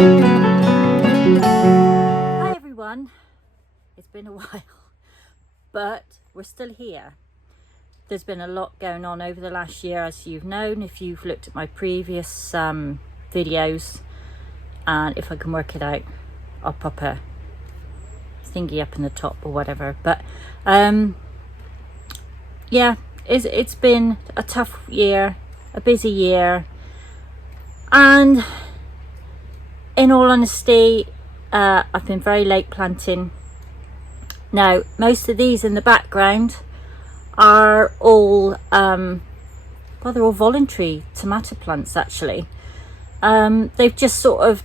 Hi everyone, it's been a while, but we're still here. There's been a lot going on over the last year, as you've known if you've looked at my previous videos, and if I can work it out I'll pop a thingy up in the top or whatever. But yeah, it's been a tough year, a busy year, and in all honesty I've been very late planting. Now most of these in the background are all well, they're all voluntary tomato plants actually. They've just sort of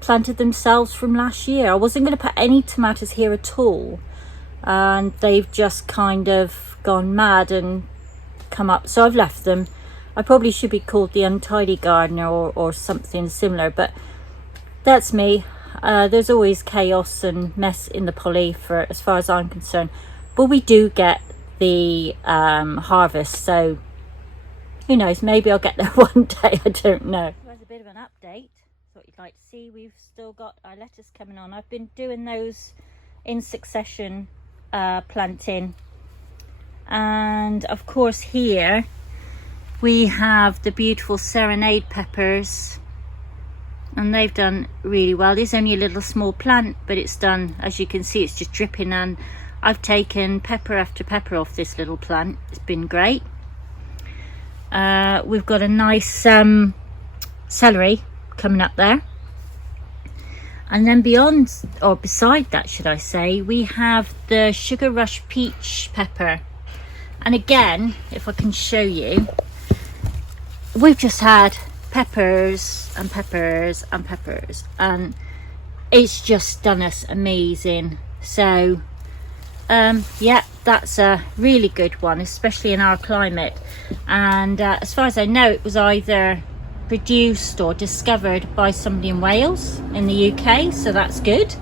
planted themselves from last year. I wasn't going to put any tomatoes here at all, and they've just kind of gone mad and come up, so I've left them. I probably should be called the untidy gardener or something similar, but that's me. There's always chaos and mess in the poly for as far as I'm concerned, but we do get the harvest, so who knows, maybe I'll get there one day, I don't know. There's a bit of an update, thought you'd like to see. We've still got our lettuce coming on. I've been doing those in succession, planting, and of course here we have the beautiful serenade peppers, and they've done really well. It's only a little small plant, but it's done, as you can see, it's just dripping, and I've taken pepper after pepper off this little plant. It's been great. We've got a nice celery coming up there, and then beyond, or beside that should I say, we have the sugar rush peach pepper. And again, if I can show you, we've just had peppers and peppers and peppers, and it's just done us amazing. So yeah, that's a really good one, especially in our climate. And as far as I know, it was either produced or discovered by somebody in Wales in the UK, so that's good.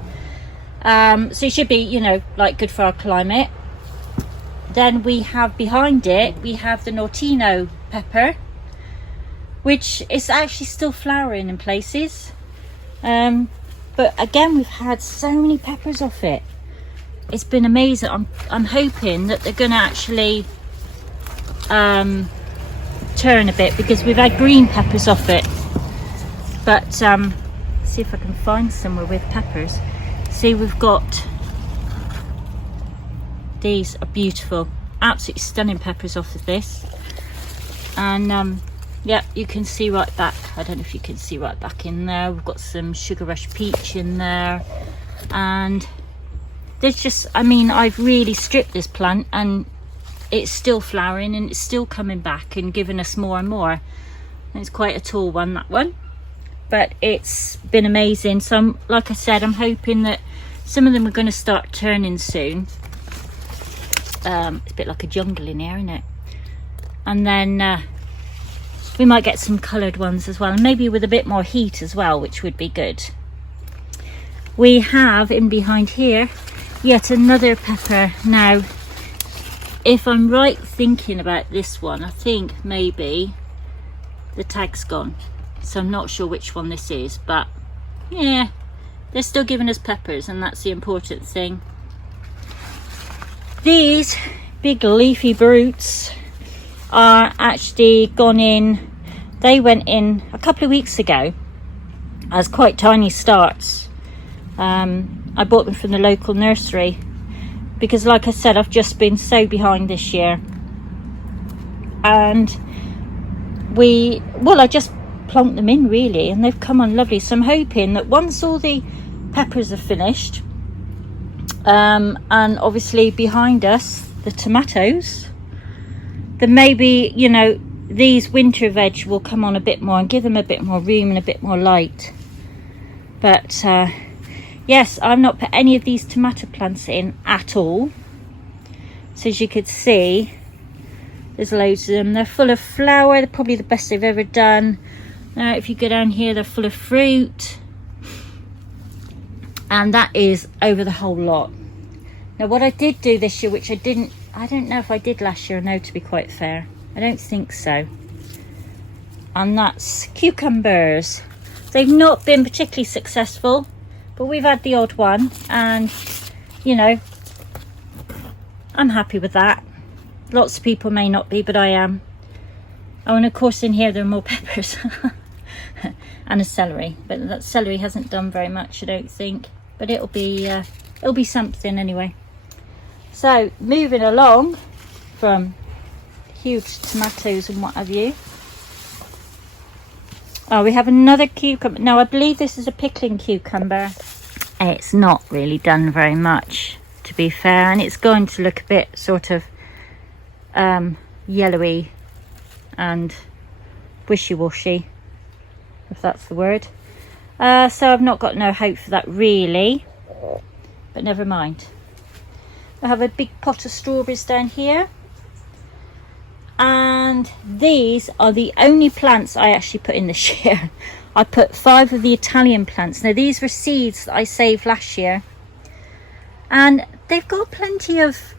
So it should be, you know, like good for our climate. Then we have behind it, we have the Nortino pepper, which is actually still flowering in places, but again we've had so many peppers off it. It's been amazing. I'm hoping that they're going to actually turn a bit, because we've had green peppers off it. But see if I can find somewhere with peppers. See, we've got, these are beautiful, absolutely stunning peppers off of this. And yeah, you can see right back, I don't know if you can see right back in there, we've got some sugar rush peach in there. And there's just, I mean, I've really stripped this plant and it's still flowering and it's still coming back and giving us more and more. And it's quite a tall one, that one, but it's been amazing. So like I said, I'm hoping that some of them are going to start turning soon. It's a bit like a jungle in here, isn't it? And then we might get some coloured ones as well, and maybe with a bit more heat as well, which would be good. We have in behind here yet another pepper. Now, if I'm right thinking about this one, I think maybe the tag's gone, so I'm not sure which one this is, but yeah, they're still giving us peppers, and that's the important thing. These big leafy brutes are actually gone in. They went in a couple of weeks ago as quite tiny starts. I bought them from the local nursery because, like I said, I've just been so behind this year, and I just plonked them in really, and they've come on lovely. So I'm hoping that once all the peppers are finished, and obviously behind us the tomatoes, then maybe, you know, these winter veg will come on a bit more and give them a bit more room and a bit more light. But yes, I've not put any of these tomato plants in at all. So as you could see, there's loads of them. They're full of flower. They're probably the best they've ever done. Now if you go down here, they're full of fruit, and that is over the whole lot. Now what I did do this year, which I don't know if I did last year or no, to be quite fair, I don't think so, and that's cucumbers. They've not been particularly successful, but we've had the odd one, and you know, I'm happy with that. Lots of people may not be, but I am. Oh, and of course in here there are more peppers and a celery, but that celery hasn't done very much, I don't think, but it'll be something anyway. So moving along from huge tomatoes and what have you. Oh, we have another cucumber. Now I believe this is a pickling cucumber. It's not really done very much, to be fair, and it's going to look a bit sort of yellowy and wishy-washy, if that's the word. So I've not got no hope for that really, but never mind. I have a big pot of strawberries down here, and these are the only plants I actually put in this year. I put 5 of the Italian plants. Now these were seeds that I saved last year, and they've got plenty of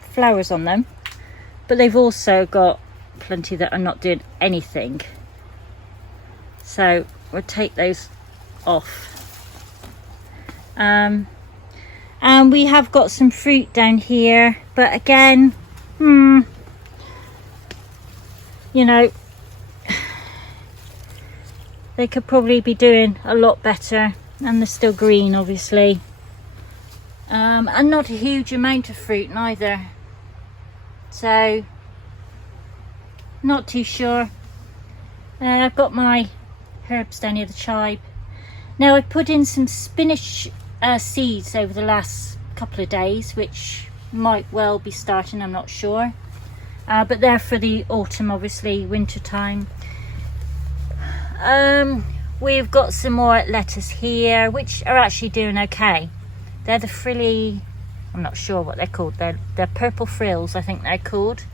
flowers on them, but they've also got plenty that are not doing anything. So we'll take those off. And we have got some fruit down here, but again, you know, they could probably be doing a lot better, and they're still green obviously, and not a huge amount of fruit neither, so not too sure. I've got my herbs down here, the chive. Now I put in some spinach seeds over the last couple of days, which might well be starting, I'm not sure, but they're for the autumn, obviously winter time. We've got some more lettuce here, which are actually doing okay. They're the frilly, I'm not sure what they're called, they're purple frills, I think they're called,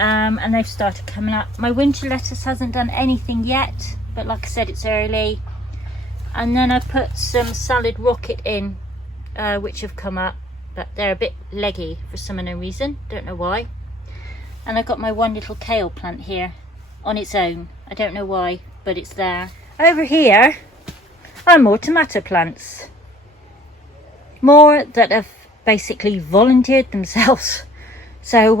and they've started coming up. My winter lettuce hasn't done anything yet, but like I said, it's early. And then I put some salad rocket in, which have come up, but they're a bit leggy for some unknown reason, don't know why. And I got my one little kale plant here on its own, I don't know why, but it's there. Over here are more tomato plants, more that have basically volunteered themselves. So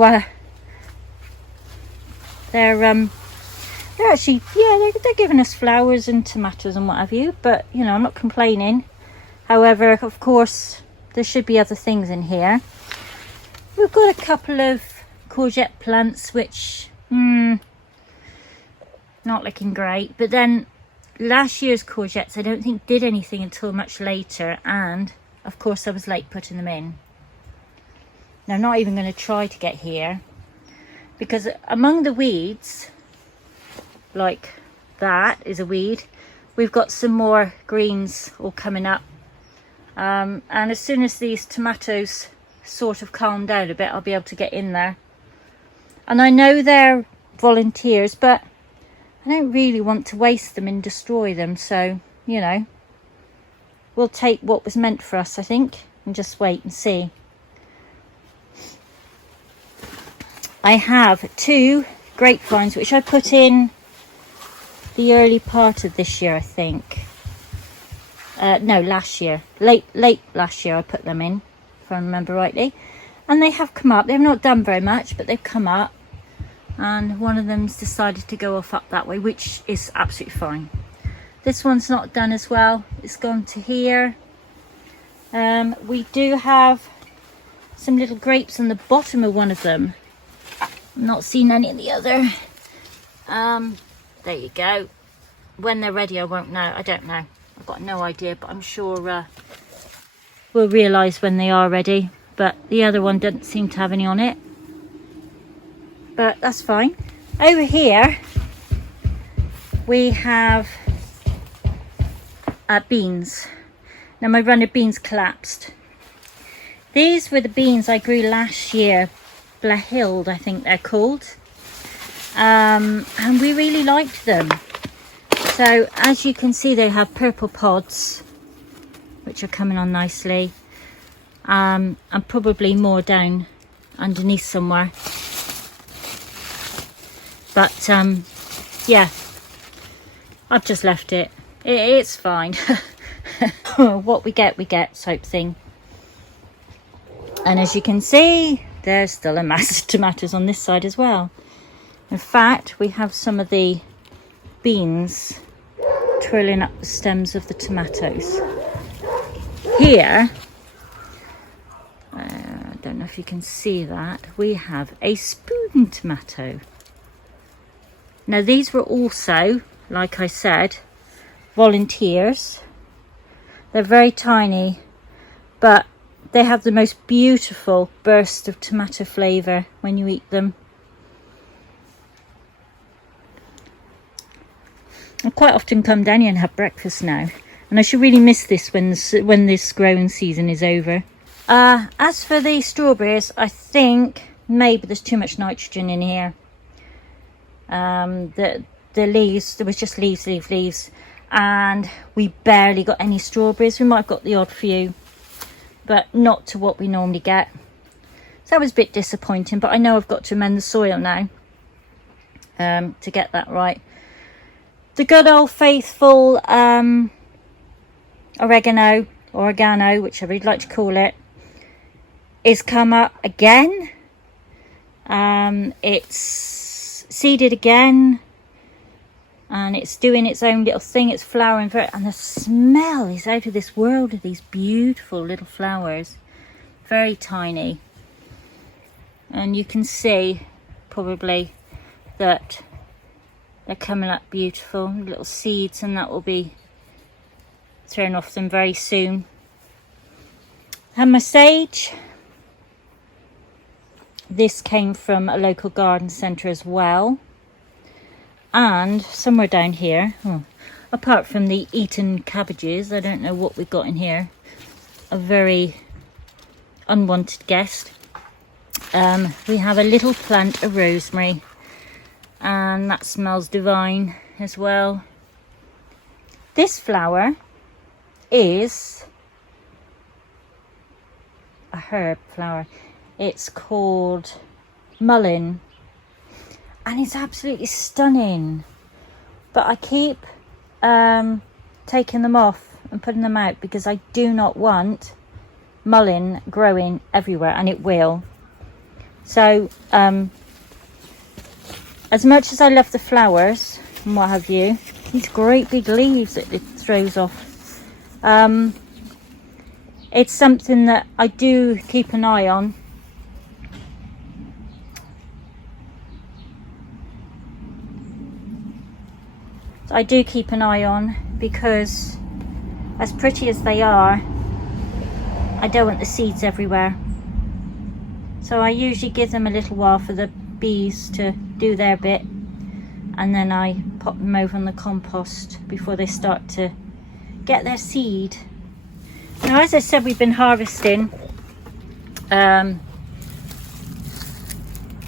they're actually, yeah, they're giving us flowers and tomatoes and what have you, but you know, I'm not complaining. However, of course, there should be other things in here. We've got a couple of courgette plants which not looking great, but then last year's courgettes I don't think did anything until much later, and of course I was late putting them in. Now I'm not even going to try to get here, because among the weeds, like that is a weed, we've got some more greens all coming up, and as soon as these tomatoes sort of calm down a bit, I'll be able to get in there. And I know they're volunteers, but I don't really want to waste them and destroy them, so you know, we'll take what was meant for us, I think, and just wait and see. I have 2 grapevines which I put in the early part of this year, I think. No, last year, late last year I put them in, if I remember rightly, and they have come up. They've not done very much, but they've come up, and one of them's decided to go off up that way, which is absolutely fine. This one's not done as well, it's gone to here. We do have some little grapes on the bottom of one of them. I'm not seeing any of the other. There you go. When they're ready I won't know, I don't know, I've got no idea, but I'm sure we'll realise when they are ready. But the other one doesn't seem to have any on it, but that's fine. Over here we have beans. Now my run of beans collapsed. These were the beans I grew last year, Blahild I think they're called, and we really liked them. So as you can see, they have purple pods which are coming on nicely, and probably more down underneath somewhere, but yeah, I've just left it. It's fine. What we get type thing. And as you can see, there's still a mass of tomatoes on this side as well. In fact, we have some of the beans twirling up the stems of the tomatoes. Here, I don't know if you can see that, we have a spoon tomato. Now these were also, like I said, volunteers. They're very tiny, but they have the most beautiful burst of tomato flavour when you eat them. I quite often come down here and have breakfast now, and I should really miss this when this growing season is over. As for the strawberries, I think maybe there's too much nitrogen in here. The leaves, there was just leaves, and we barely got any strawberries. We might have got the odd few, but not to what we normally get. So that was a bit disappointing, but I know I've got to amend the soil now to get that right. The good old faithful oregano, whichever you'd like to call it, is come up again. It's seeded again, and it's doing its own little thing. It's flowering and the smell is out of this world of these beautiful little flowers, very tiny. And you can see probably that they're coming up beautiful little seeds, and that will be thrown off them very soon. And my sage, this came from a local garden centre as well. And somewhere down here, apart from the eaten cabbages, I don't know what we've got in here. A very unwanted guest. We have a little plant of rosemary, and that smells divine as well. This flower is a herb flower. It's called mullein, and it's absolutely stunning, but I keep taking them off and putting them out because I do not want mullein growing everywhere, and it will. So as much as I love the flowers and what have you, these great big leaves that it throws off, it's something that I do keep an eye on. I do keep an eye on, because as pretty as they are, I don't want the seeds everywhere. So I usually give them a little while for the bees to do their bit, and then I pop them over on the compost before they start to get their seed. Now, as I said, we've been harvesting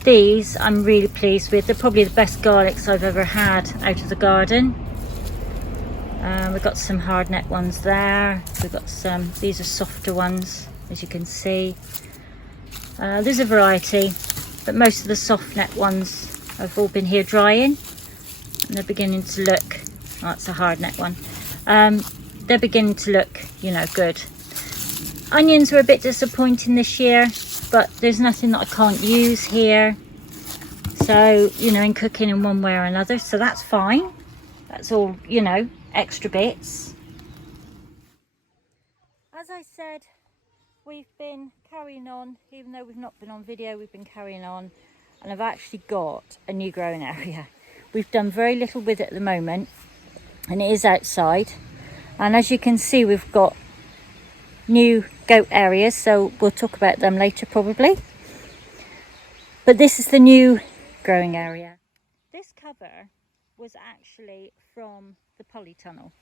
these. I'm really pleased with. They're probably the best garlics I've ever had out of the garden. We've got some hard neck ones there. We've got some, these are softer ones, as you can see. There's a variety, but most of the soft neck ones have all been here drying, and they're beginning to look, oh, that's a hard neck one. They're beginning to look, you know, good. Onions were a bit disappointing this year, but there's nothing that I can't use here. So, you know, in cooking in one way or another, so that's fine. That's all, you know, extra bits. As I said, we've been carrying on, even though we've not been on video, we've been carrying on, and I've actually got a new growing area. We've done very little with it at the moment, and it is outside. And as you can see, we've got new goat areas, so we'll talk about them later probably. But this is the new growing area. This cover was actually from the polytunnel,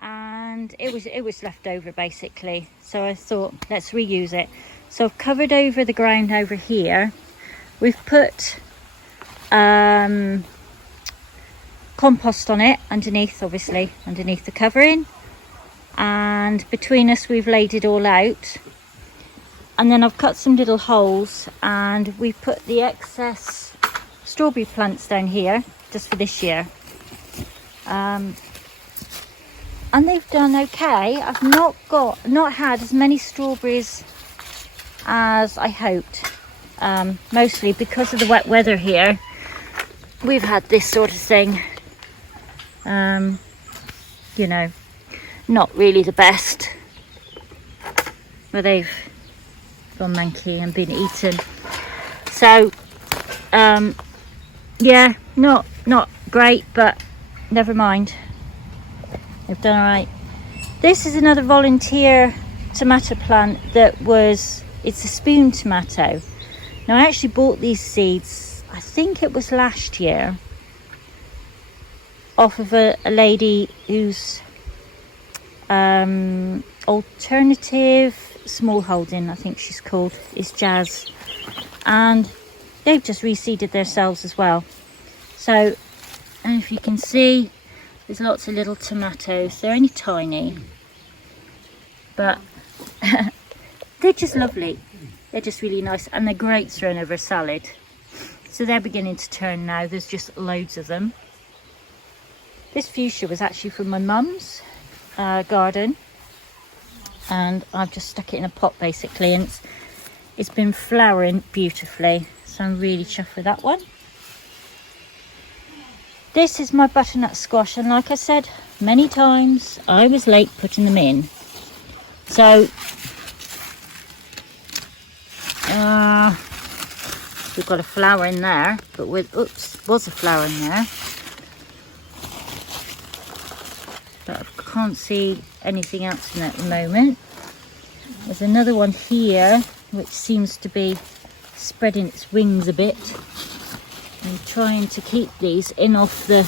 and it was left over basically, so I thought let's reuse it. So I've covered over the ground over here. We've put compost on it underneath, obviously underneath the covering, and between us we've laid it all out, and then I've cut some little holes, and we put the excess strawberry plants down here just for this year. and they've done okay. I've not had as many strawberries as I hoped, mostly because of the wet weather here. We've had this sort of thing, you know, not really the best, where they've gone manky and been eaten. So yeah, not great, but never mind, they've done all right. This is another volunteer tomato plant it's a spoon tomato. Now I actually bought these seeds, I think it was last year, off of a lady who's alternative small holding, I think she's called, is Jazz, and they've just reseeded themselves as well. So, and if you can see, there's lots of little tomatoes. They're only tiny, but they're just lovely. They're just really nice, and they're great thrown over a salad. So they're beginning to turn now. There's just loads of them. This fuchsia was actually from my mum's garden, and I've just stuck it in a pot basically, and it's been flowering beautifully, so I'm really chuffed with that one. This is my butternut squash, and like I said many times, I was late putting them in. So we've got a flower in there, but was a flower in there, but I can't see anything else in it at the moment. There's another one here which seems to be spreading its wings a bit. I'm trying to keep these in off the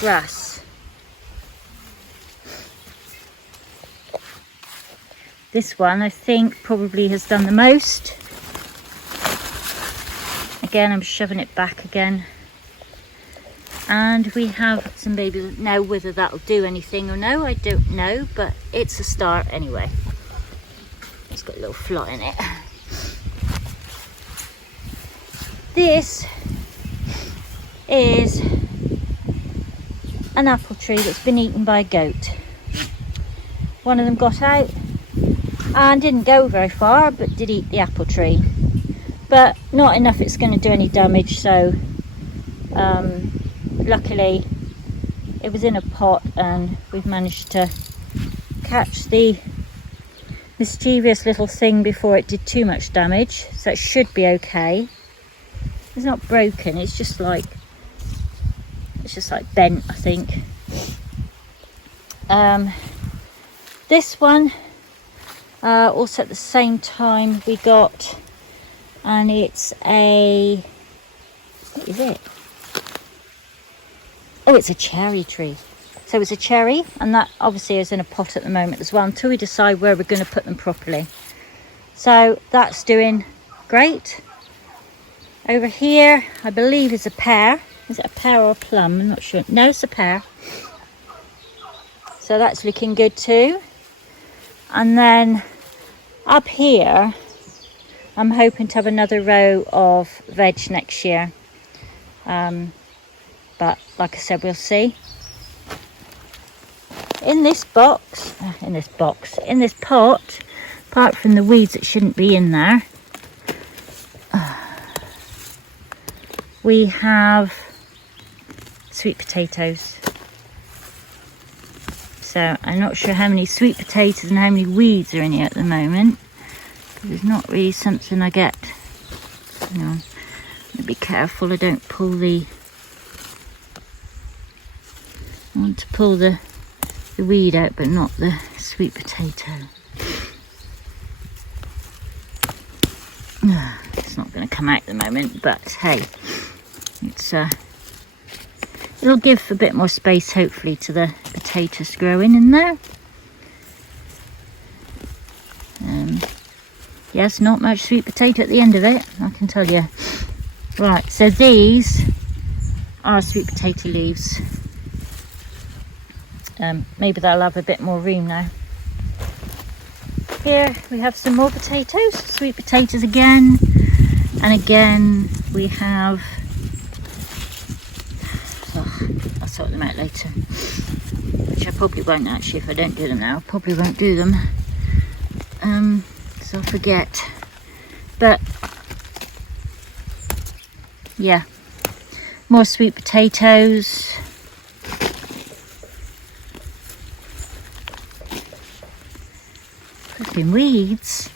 grass. This one I think probably has done the most. Again, I'm shoving it back again. And we have some babies. Now whether that'll do anything or no, I don't know, but it's a start anyway. It's got a little fly in it. This is an apple tree that's been eaten by a goat. One of them got out and didn't go very far, but did eat the apple tree. But not enough it's going to do any damage, so luckily it was in a pot, and we've managed to catch the mischievous little thing before it did too much damage, so it should be okay. It's not broken, it's just like bent, I think. This one also at the same time we got, and it's what is it? Oh, it's a cherry tree. So it's a cherry, and that obviously is in a pot at the moment as well, until we decide where we're going to put them properly. So that's doing great. Over here, I believe is a pear. Is it a pear or a plum? I'm not sure. No, it's a pear. So that's looking good too. And then up here, I'm hoping to have another row of veg next year. But like I said, we'll see. In this pot, apart from the weeds that shouldn't be in there, we have sweet potatoes. So I'm not sure how many sweet potatoes and how many weeds are in here at the moment. It's not really something I get. Hang on, be careful I don't pull the. I want to pull the weed out, but not the sweet potato. It's not going to come out at the moment, but hey, it's it'll give a bit more space hopefully to the potatoes growing in there. Yes, not much sweet potato at the end of it, I can tell you. Right, so these are sweet potato leaves. Maybe they'll have a bit more room now. Here we have some more potatoes, sweet potatoes again. And again we have, I'll sort them out later, which I probably won't actually. If I don't do them now, I probably won't do them, so I'll forget. But yeah, more sweet potatoes. Flipping weeds.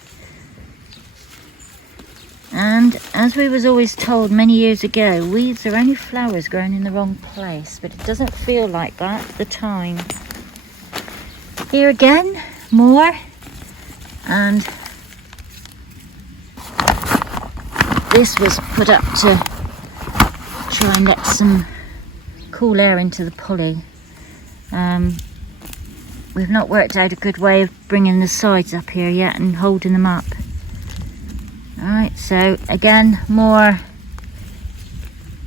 And as we was always told many years ago, weeds are only flowers growing in the wrong place, but it doesn't feel like that at the time. Here again, more. And this was put up to try and let some cool air into the pulley. We've not worked out a good way of bringing the sides up here yet and holding them up. Alright, so again, more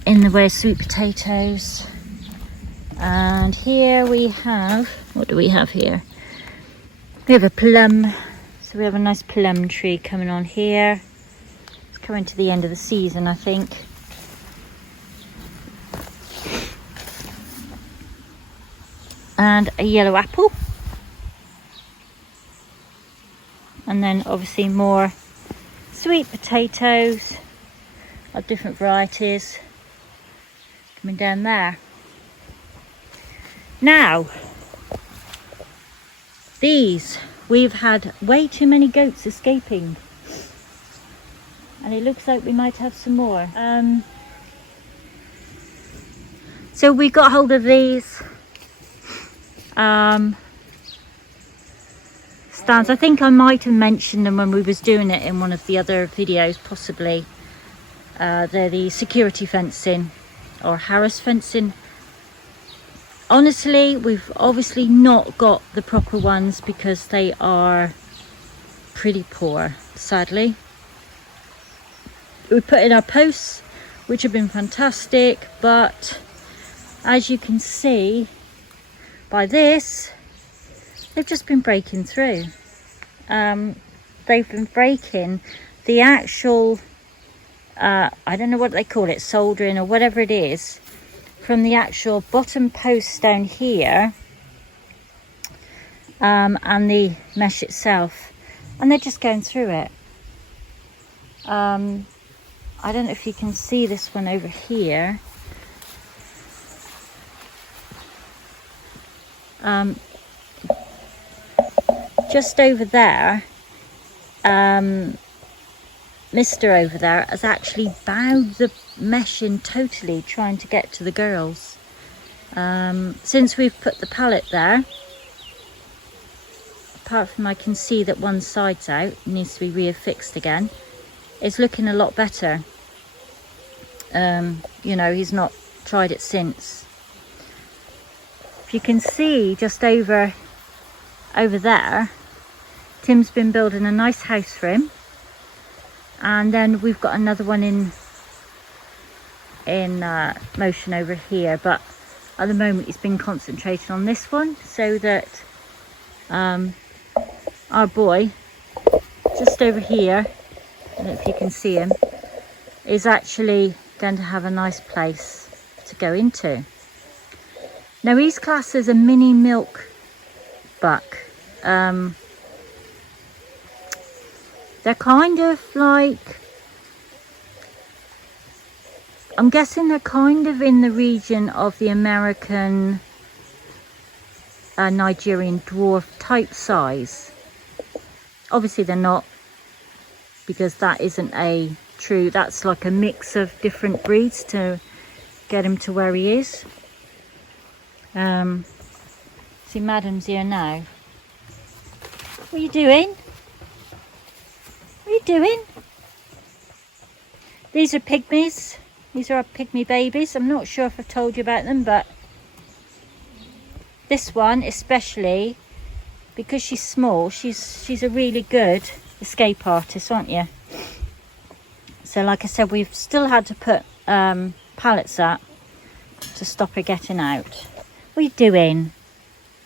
in the way of sweet potatoes. And here we have, what do we have here? We have a plum. So we have a nice plum tree coming on here. It's coming to the end of the season, I think. And a yellow apple. And then obviously more sweet potatoes of different varieties coming down there. Now, these, we've had way too many goats escaping, and it looks like we might have some more. So we got hold of these stands. I think I might have mentioned them when we was doing it in one of the other videos, possibly. They're the security fencing or Harris fencing. Honestly, we've obviously not got the proper ones because they are pretty poor, sadly. We put in our posts, which have been fantastic, but as you can see by this, they've just been breaking through. They've been breaking the actual, I don't know what they call it, soldering or whatever it is, from the actual bottom post down here, and the mesh itself, and they're just going through it. I don't know if you can see this one over here. Just over there, Mr. over there has actually bowed the mesh in totally, trying to get to the girls. Since we've put the pallet there, apart from I can see that one side's out, needs to be reaffixed again, it's looking a lot better. You know, he's not tried it since. If you can see just over there, Tim's been building a nice house for him, and then we've got another one in motion over here, but at the moment he's been concentrating on this one so that our boy just over here, I don't know if you can see him, is actually going to have a nice place to go into. Now he's classed as a mini milk buck. They're kind of like, I'm guessing they're kind of in the region of the American Nigerian dwarf type size. Obviously they're not, because that isn't a true, that's like a mix of different breeds to get him to where he is. See, Madam's here now. What are you doing? What are you doing? These are pygmies. These are our pygmy babies. I'm not sure if I've told you about them, but this one especially, because she's small, she's a really good escape artist, aren't you? So like I said, we've still had to put pallets up to stop her getting out. What are you doing?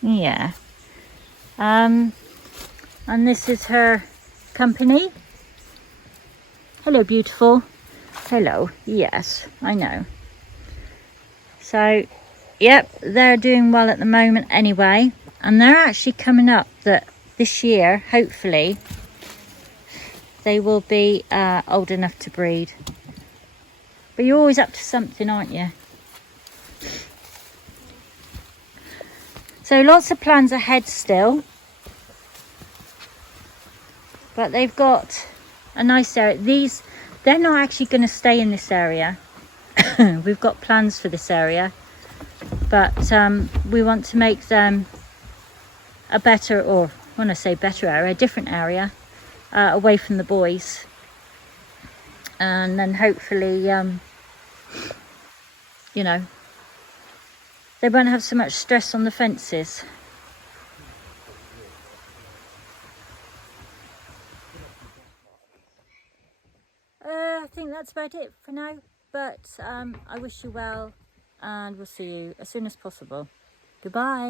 Yeah. And this is her company. Hello, beautiful. Hello. Yes, I know. So, yep, they're doing well at the moment anyway. And they're actually coming up that this year, hopefully, they will be old enough to breed. But you're always up to something, aren't you? So lots of plans ahead still. But they've got a nice area. These, they're not actually going to stay in this area. We've got plans for this area. But we want to make them a better, or when I say better area, a different area, away from the boys. And then hopefully, you know, they won't have so much stress on the fences. I think that's about it for now. But I wish you well, and we'll see you as soon as possible. Goodbye.